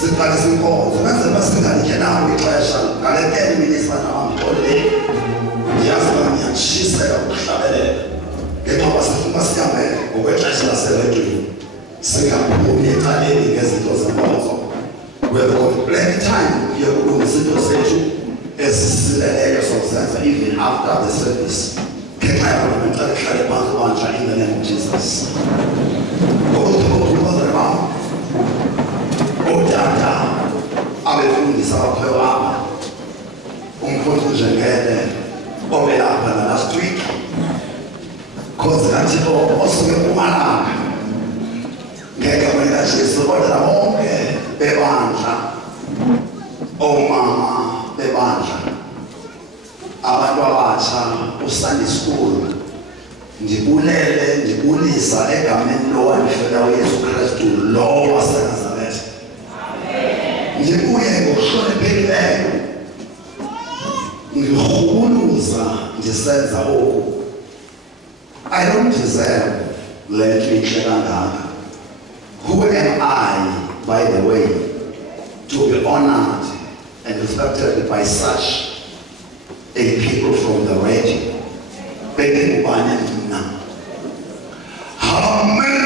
siqale sinkonzo kanze basingalike nawe ixesha ngale 10 minutes banamamholiday ndiyazi uba ngiyatshiseka ukuhlabelela ngenxa yoba sifuna sihambe ngokwexesha laserenkini singaphumi ecaleni ngezinto zenkonzo. We have got plenty time yokulungisa into zethu ezisileleyo sokuzenza even after the service. Ngenxa yabo ngicela kuhlale phansi banja in the name of Jesus. Odada abefundisa abaphayo apha umfundisi njengene obelapha last week cause kathixo osuke eMpumalanga ngegama likaJesu kodwa bonke bebandla omama bebandla abantu abatsha uSunday school ndibulele ndibulisa egameni lowandifela uYesu Kristu lowo waseNazaretha. Ndibuye ngokuhloniphekileyo ngirhubuluza ndisenza oku. I don't deserve le nto intle kangaka. Who am I, by the way, to be honored and respected by such a people from the region? Bengingubani mina? Amen.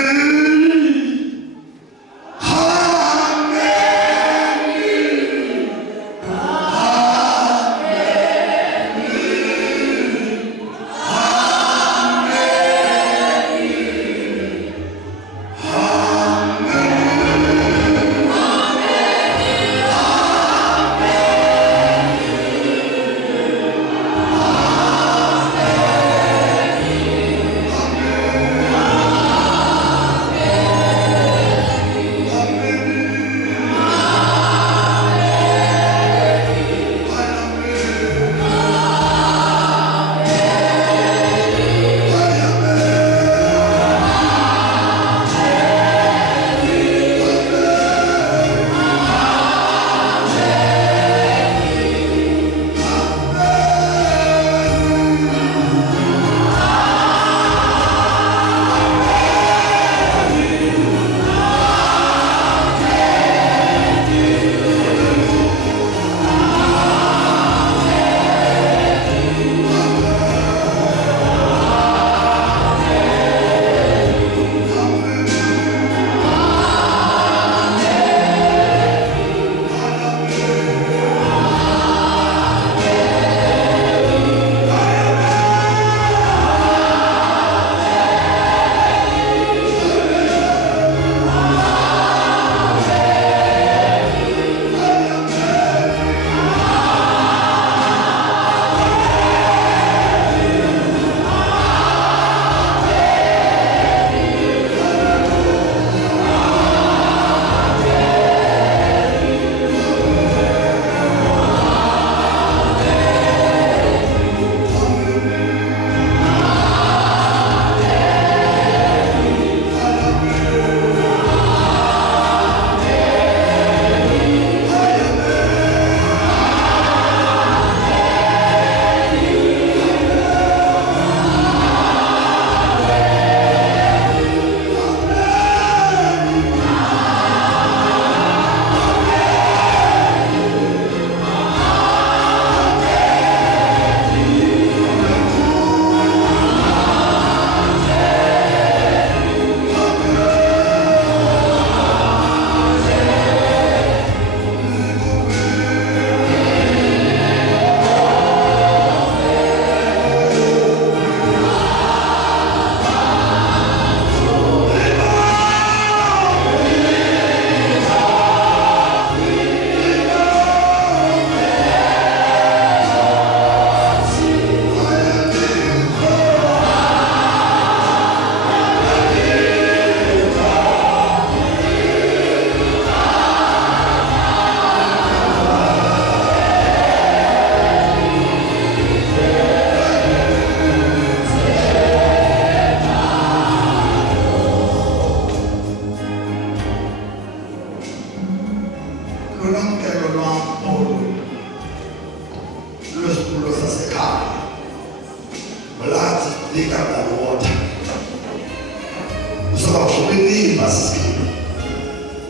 Usoba kushobeni basi.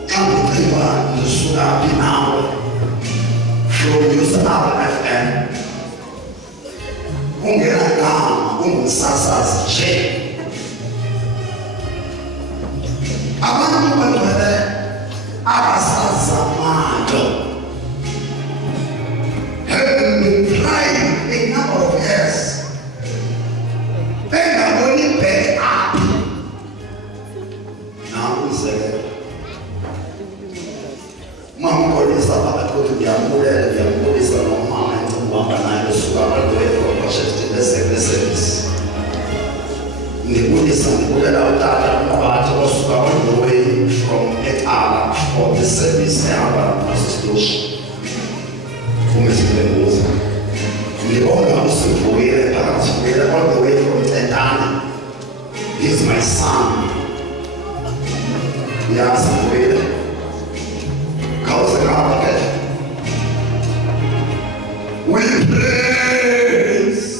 Kama kwa usuka now from USRFM ungena gama ungumsasazi nje abantu bagcwele abasazamayo have been trying a number of years and only back up now we say Mama polisi hapa kwetu ya polisi na mama ndio mama nayo suka kwa kwa project the service ni polisi ndio la utata mabati kwa suka kwa way from it ala for the service hapa association umesikia niliona usifuele para sukuele all the way from Tendana. He's my son ya sukuele cause the God we praise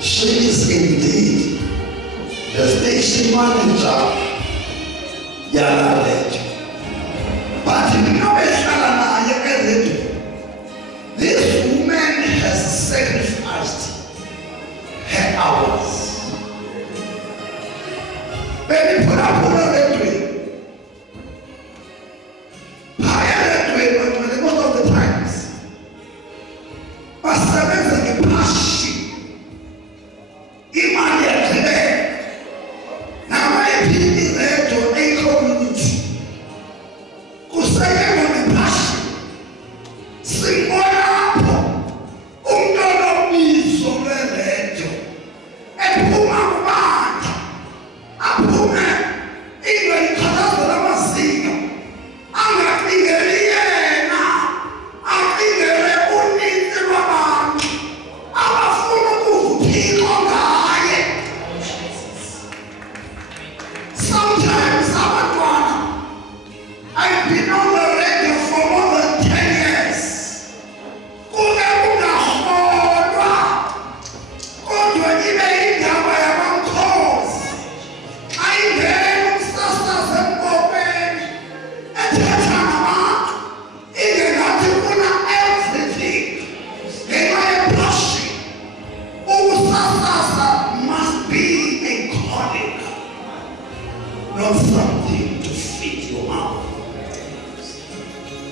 She is indeed the station manager. But this woman has sacrificed her hours. Baby, put up on her most of the times. Pastor Benson, a passion. Imagine today. Now my opinion is there to a community.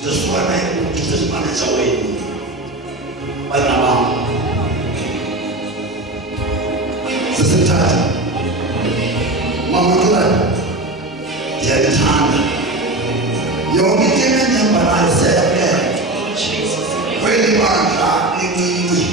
Joshua naye kutusimama chaweni. Bwana wangu. Sasa tata. Mama kila ya tanda. Yongi tena nyamba na sasa. Kweli bwana ni mwingi.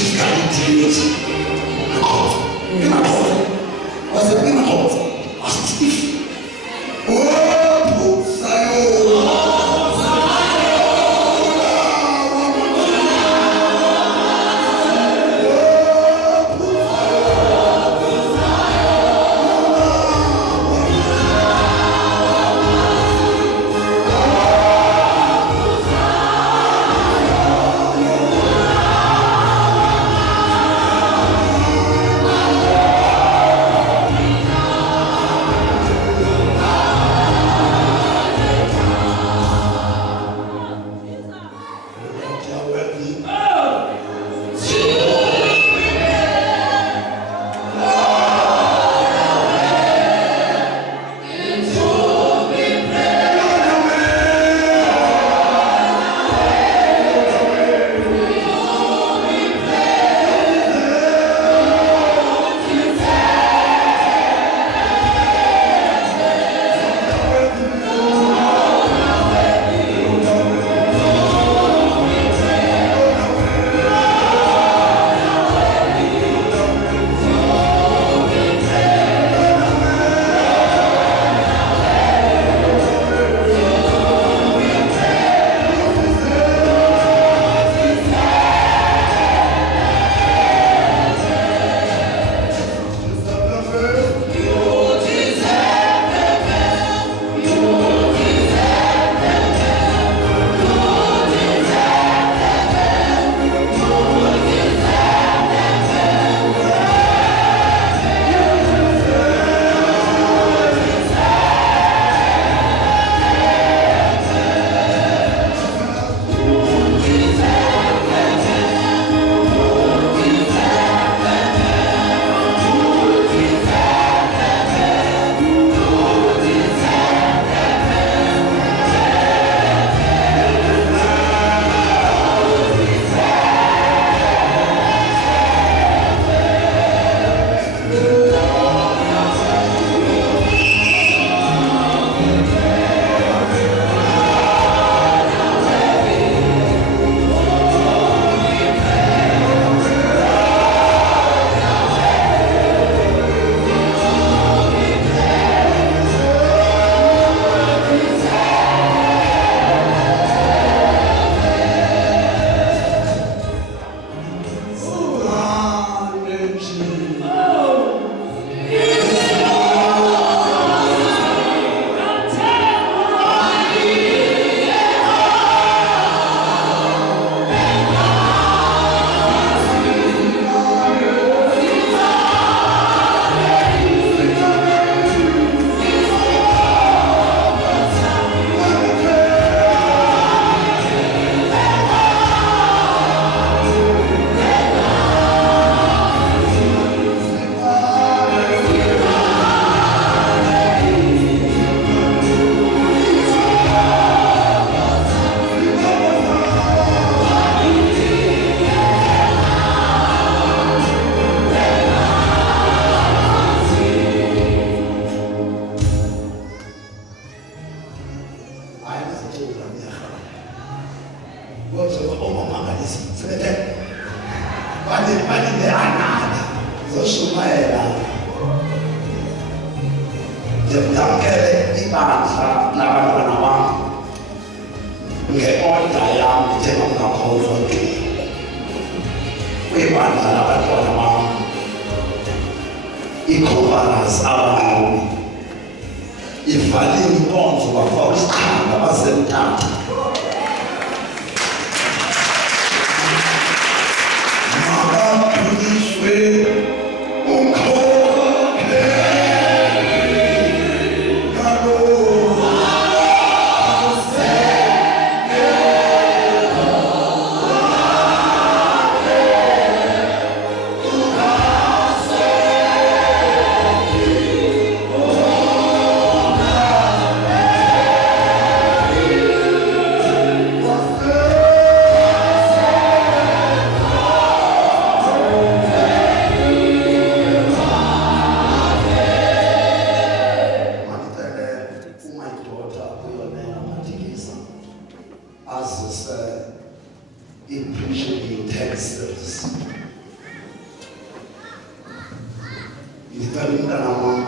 specifically divinity. Was a miracle as if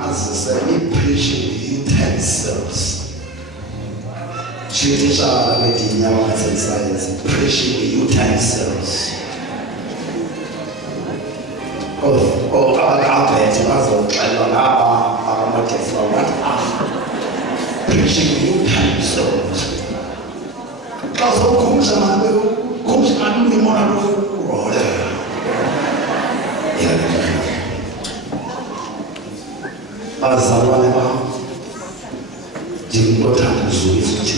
as preaching utensils. Preaching utensils. Oh, preaching utensils. Bazalwane bami ndingothanda ukuthi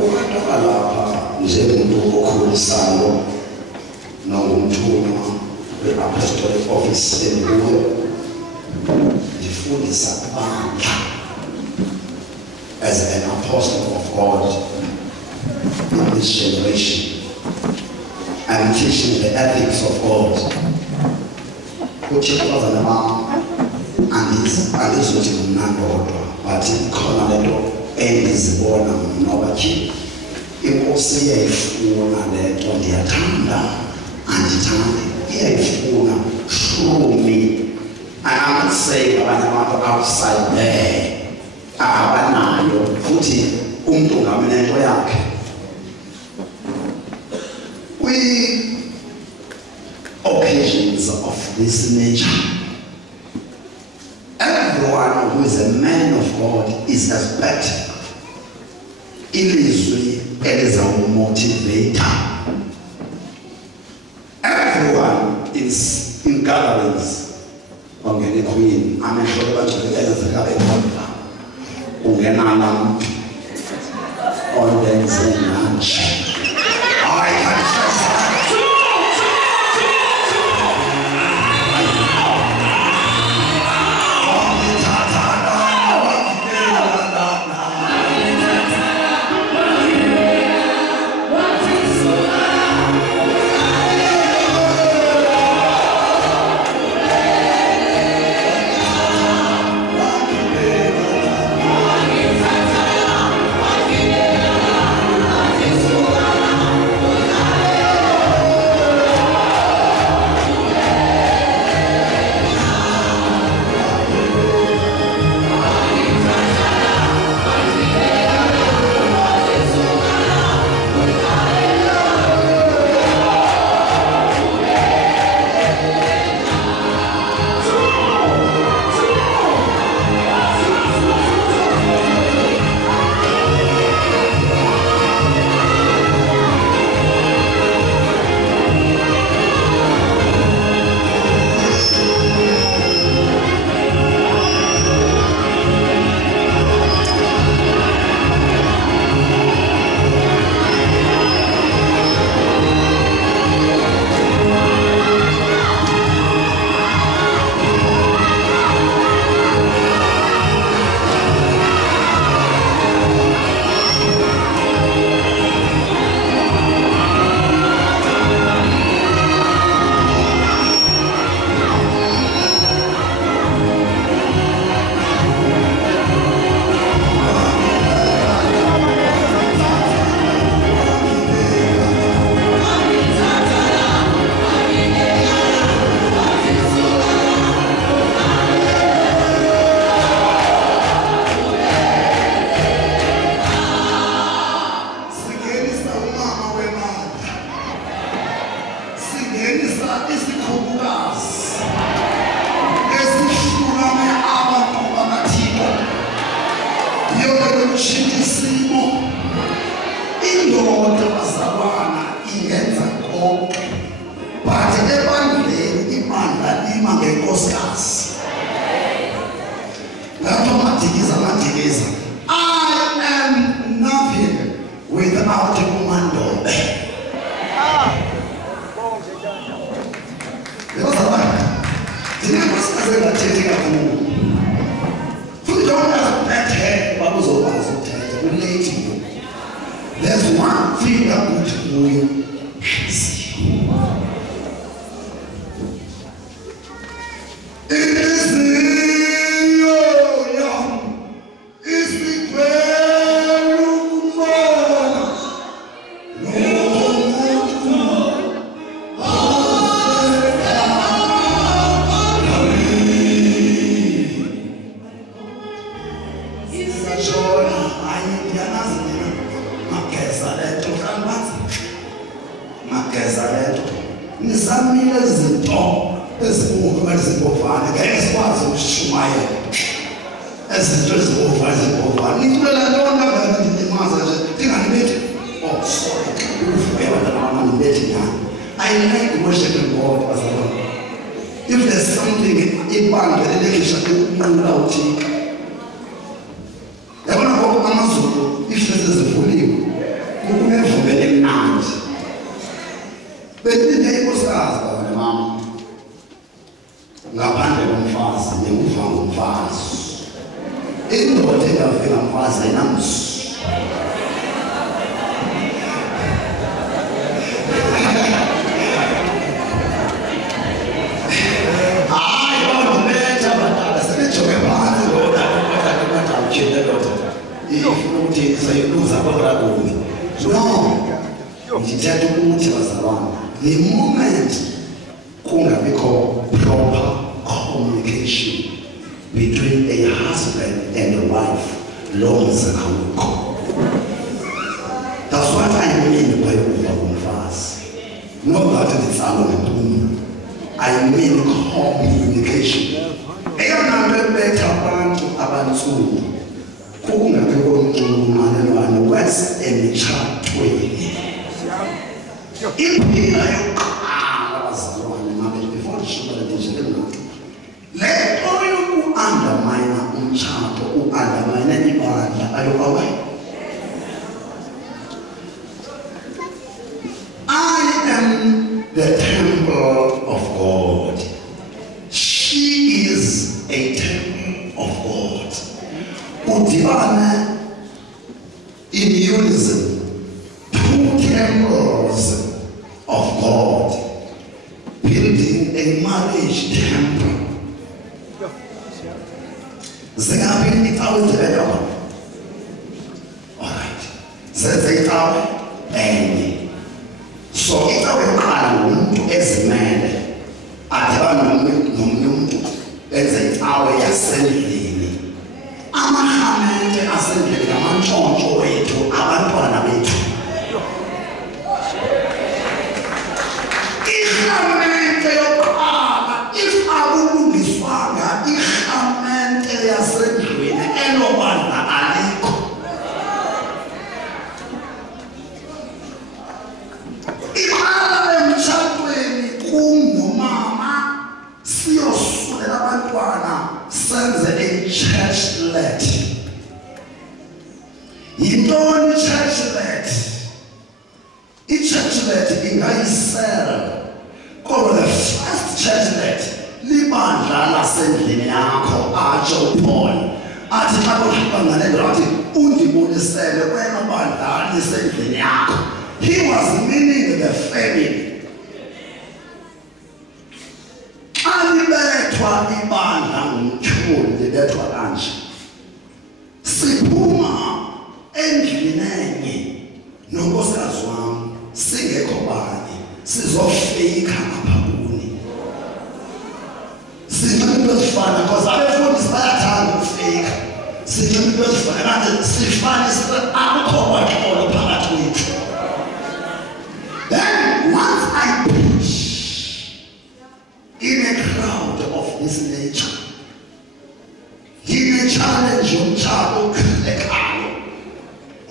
umuntu alapha njengomuntu okhulisayo nongumthunywa we-apostolic office enkuyo ndifundisa abantu as an apostle of God in this generation. I'm teaching the ethics of God. Kuchikwaza nama andizothi mnandodwa but khona lento endizibona ngoba ki inkosi iyayifuna lento ndiyathanda andithandi iyayifuna through me. I'm not saying abanye abantu outside there abanayo futhi umuntu ngamunento yakhe. Occasions of this nature, everyone who is a man of God is expected. Ilizwi eliza motivator. Everyone is in gatherings. Ongene queen, amehlo bajikela zakabe khona. Ungenana ondenze lunch. I can trust. I am nothing without a commando. There's one thing that will know you. Oh, ngiyayiveza lento nisamile izinto ezibukhulu ezibovana ngeke sikwazi ukushumayela ezinto ezibovana nikulela lona ngalimaza nje dinganibethi oh sorry ufuyela lana nibethi nyana I like worshiping God as a Lord. If there's something ibandlelekisha ukunqula uthixo yabona ngoba amazulu ifese zivuliwe ukunevumele emnandi bendine inkosikazi baba mama ngaphandle komfazi ngemuva ngomfazi indoda engafika umfazi ayinamsu the moment kungabikho proper communication between a husband and a wife, that's what I mean by overconfess. Not that it's alone. I mean communication. What's in the chat way? If we before let all you undermine umtshato undermine ibandla are you aware? I am the temple of God. She is a temple of God. Udibana in unison, two temples of God, building a marriage temple. Alright. And so if I will as a man, I have as a hour assembly. Amahamente assembly amantshontsho wethu abantwana bethu. Ihamente yokuqala if akulungiswanga ihamente yasendlwini enobandla alikho. Iqala emtshatweni kumama siyosulela abantwana senze a church-led. Yintoni church-led? I-church-led ingayisela kodwa the first church-led libandla lasendlini yakho atsho uPaul athi xa kuhamba ngale nto athi undibonisele kwelo bandla lisendlini yakho. He was meaning the family. Xa libethwa ibandla ngumtyholi libethwa kanje siphuma endlini enye nonkosikazi wam singekho bani sizofeyikha ngapha kuni sinxiba into ezifana because abefundisi bayathanda ukufeyikha sinxiba into ezifana kanti sifane akukho kwaxolo phakathi kwethu. Then once I preach in a crowd of this nature, in a challenge yomtshato okhulekayo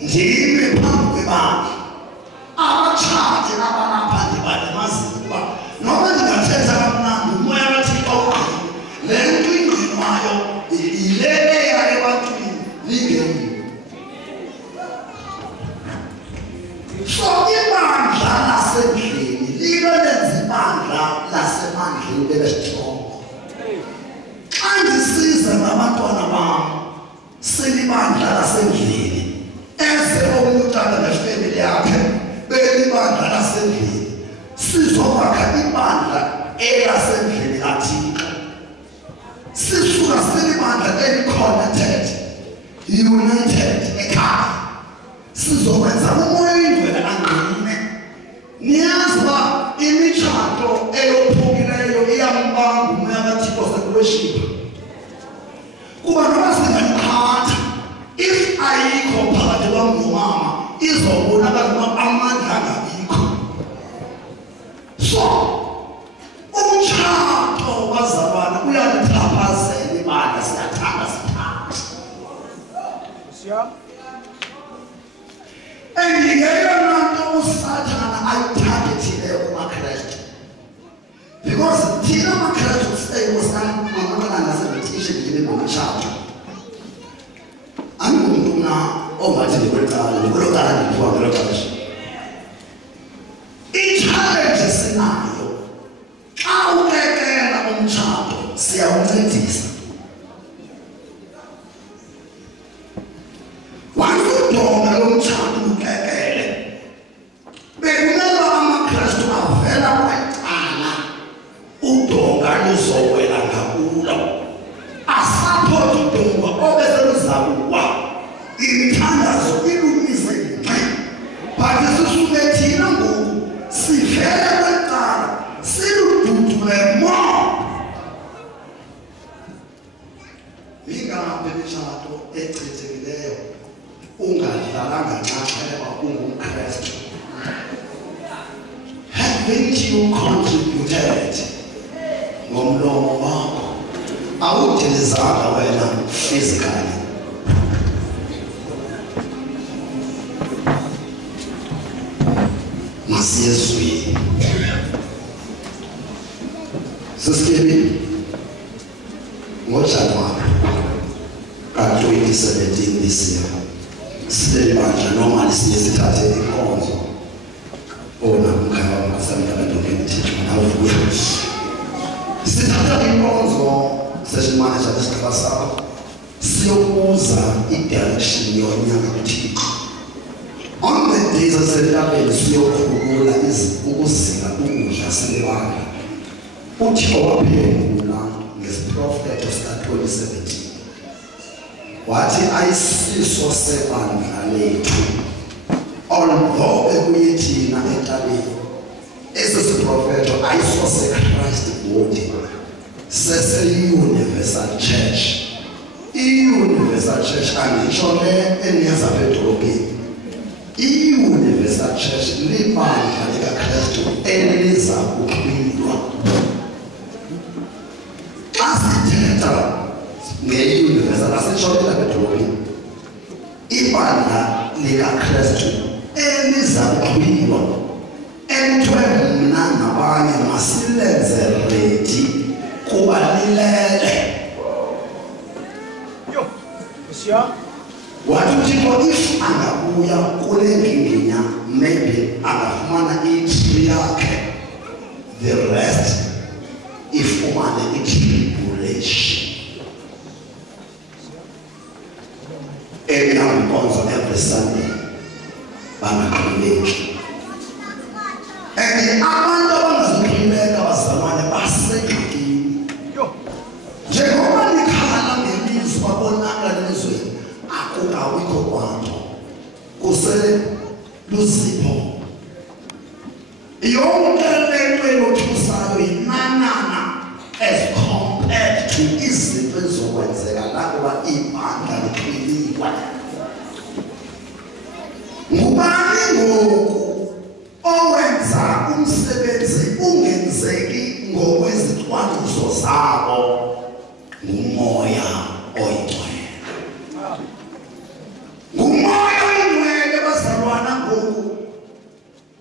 ndime phambi kwebandla abatshati abalapha ndibalimaziyo uba noba ndingathetha kamnandi umoya kaThixo uqine le nto ingqinwayo yile eya ebantwini lingeni. So ibandla lasendlini lilo lenza ibandla lasemandleni bebesijongo. Xa ndisiza nabantwana bam selibandla lasendlini eze omntana nefamily yakhe belibandla lasendlini sizokwakha ibandla elasendlini kaThixo. Sisuka silibandla eli-connected, united ekhaya sizokwenza umoya oyingcwele angene. Niyazi uba imitshato eyophukileyo iyambamba umoya kaThixo sekuweshipha kuba noba singayiphatha if ayikho phakathi kwam nomama izobonakala uba amandla angabikho. sivele kuqala silududule mo ingabe imishado echithekileyo ungadlalanga nxaxheba ungumKristu. Haven't you contributed ngomlomo wakho? Awudelizanga wena physically. Masiyezweni. Sisikibi ngoJanuwari ka-2017 this year. Silebandla normally sithathe inkonzo. Ona mkhaya ngasamdala ndokuthi navuye. Sithatha inkonzo sesimanager lesigaba sakho. Siyobuza i-direction yonyaka kuThixo. On the days of September, siyokhulula ukuzila ukudla silebandla. UThixo waphendula ngesiphrofethi sika-2017. Wathi ayisiso sebandla lethu although ekuyithina entabeni eso siprofeto ayiso seChrist body sese-Universal Church. I-Universal Church angitsho le eniyeza pedolobheni. I-Universal Church libandla likaKristu eliza kuphindwa. Asithetha nge-Universal asitsho le pedolobheni. Ibandla likaKristu eliza kuphindwa ekuthiwe mna nabanye masilenze ready kuba lilele. Wathi uThixo if angabuya kule nginginya maybe angafumana i-tree yakhe, the rest ifumane i-tribulation. Inkonzo every Sunday bangakhululeki. And abantu abangazikhululeka bazalwane basengxakini. Njengoba nikhala ngelizwi babonakala elizweni akukawikho kwanto kusele lusipho. Yonke lento elothusayo inanana as compared to izinto ezizokwenzeka lakuba ibandla liqhiliwe. Ngubani ngoku owenza umsebenzi ungenzeki ngokwezicwangciso zabo? Ngumoya oyingcwele. Ngumoya oyingcwele bazalwana ngoku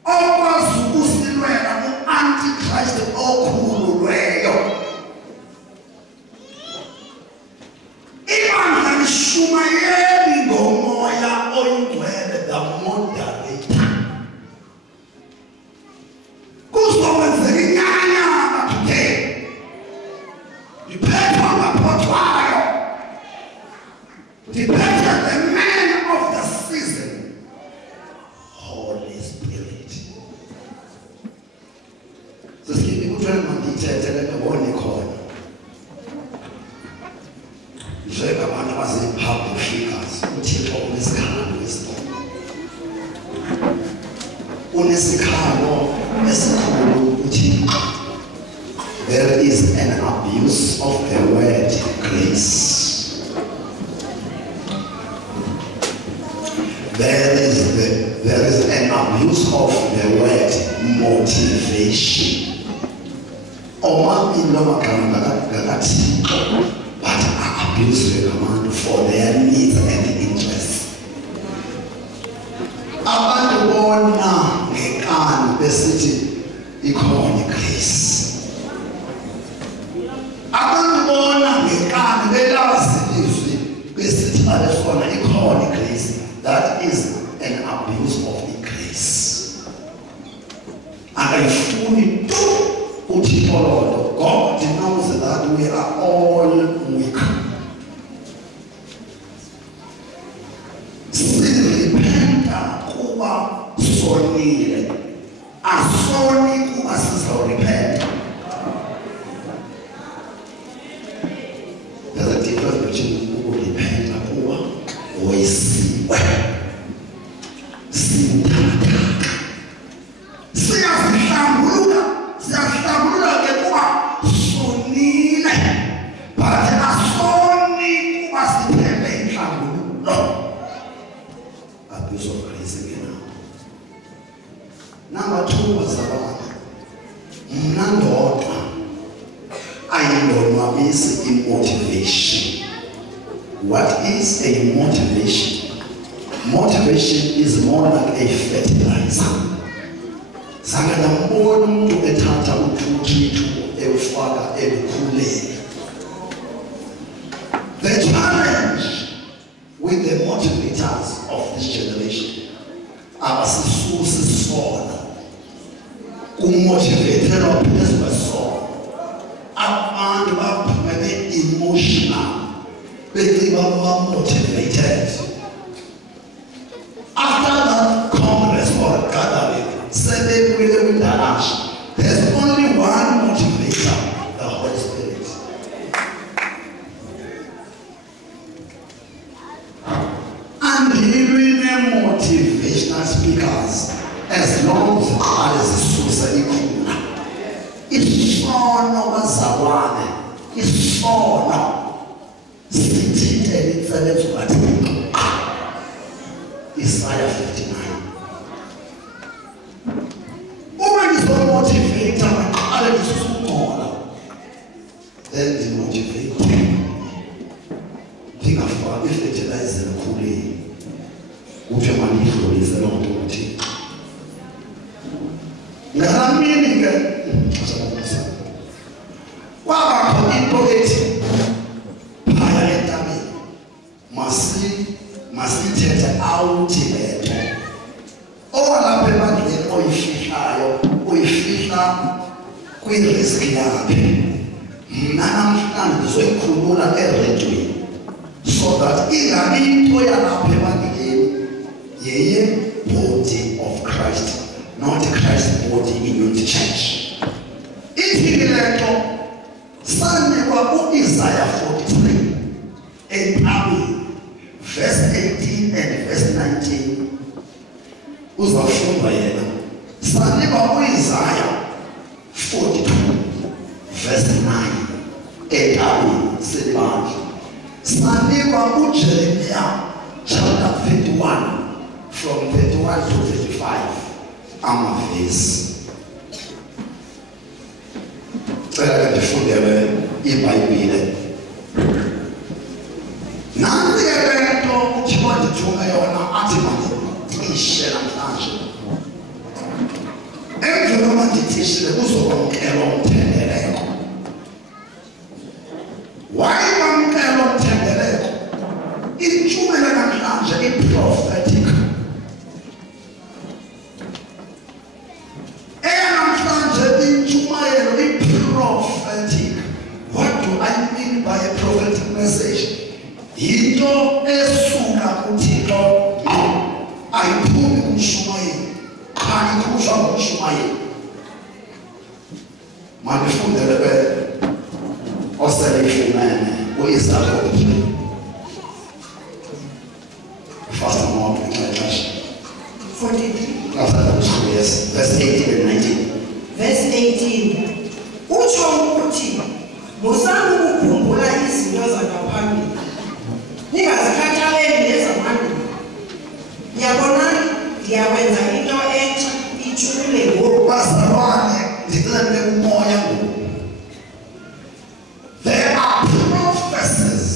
okwazi ukusilwela u-Antichrist okhululweyo. Ibandla lishumayeli ngomoya oyingcwele, the moderator. Kuzokwenzeka inyakanyaka today. Liphethwa ngaphothwayo. Liphethe the man of the season, Holy Spirit. Sesikibi kuthiwe mandithethe le nto ngone khona. Njengabantu abazi-public figures, uThixo unesikhalo esikhulu. Unesikhalo esikhulu uThixo. There is an abuse of the word grace. There is an abuse of the word motivation. Omabili magama kaThixo, but abuse the command for their needs and interests. Abantu bona ngekani besithi ikhona grace. Abantu bona ngekani belazi izwi besithi alefona ikhona grace. That is an abuse of the grace. Akayifuni tu uThixo lonto. God knows that we are all weak. Sirepenta kuba sonile. Asoni kuba sizorepenta. There's a difference between ukurepenta kuba oyisiwe. Siyazihla Hlambulula ke kuba sonile. But asoni kuba sithembe inhlambululo. Abuse of grace again. Number 2 bazalwane. Mna ndodwa ayindonwabisi imotivation. What is a motivation? Motivation is more like a fertilizer. Zangana mbona umuntu ethatha uthuthu efaka elukhuleni. The challenge with the motivators of this generation abasisusi sona kumotivatela phezu kwesona. Abantu baphumele emotional bethi motivated. After that congress or gathering, there's only one motivator, the Holy Spirit. And hearing motivational speakers, as long as it's sono bazalwane, it's sono sithithele imsebenzi kaThixo. Isaiah 59. Uma ngizomotivate maqale ngisukona, then ndimotivate ngingafaka i-fertilizer ekhuleni ukuthi manje ngidlulise lo nto ukuthi ngalamini ke kwaba into ethi phaya entabeni masithethe awuthi lento owalapha ebandleni oyifihlayo uyifihla kwi-risk yakhe. Mna namhlanje ndizoyikhulula eredweni so that ingabi into yalapha ebandleni yeye body of Christ, not Christ's body in unity church. Ithi lento sanikwa ku-Isaiah 43 entabeni verse 18 and verse 19. Uzafunda yena. Sanikwa ku-Isaiah 42 verse 9 entabeni sebandla. Sanikwa ku-Jeremiah chapter 31 from 31 to 35 amavesi. Cela ndifundele iBhayibhile. Nanti ke lento kuthiwa ndithume yona athi mandithishe namhlanje. Emveni koba ndithishile kuzokwamkelwa umthendeleko. Wayibamkelwa umthendeleko. Intshumayelo namhlanje i-prophetic. Namhlanje intshumayelo i-prophetic. What do I mean by a prophetic message? Into esuka kuThixo ayiphumi kumshumayeli, ayikhuzwa ngumshumayeli. Mandifundele ke oselefumene uIsaiah 43. First of all, verse 18 and 19. Verse 18. Utsho ukuthi musani ukukhumbula izinto zangaphambili. Ningazikhathaleli nezamanje. Yabona ndiyakwenza into entsha ijule ngoku. Bazalwane ndicele umoya ngoku. There are prophecies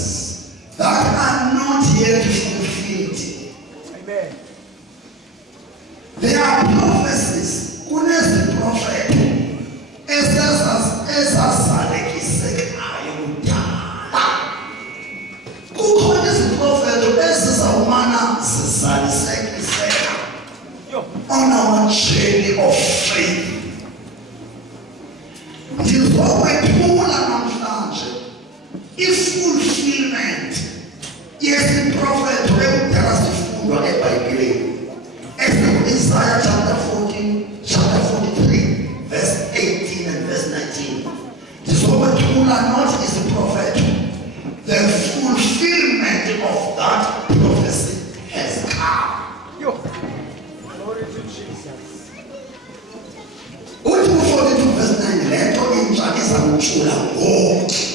utshula ngoku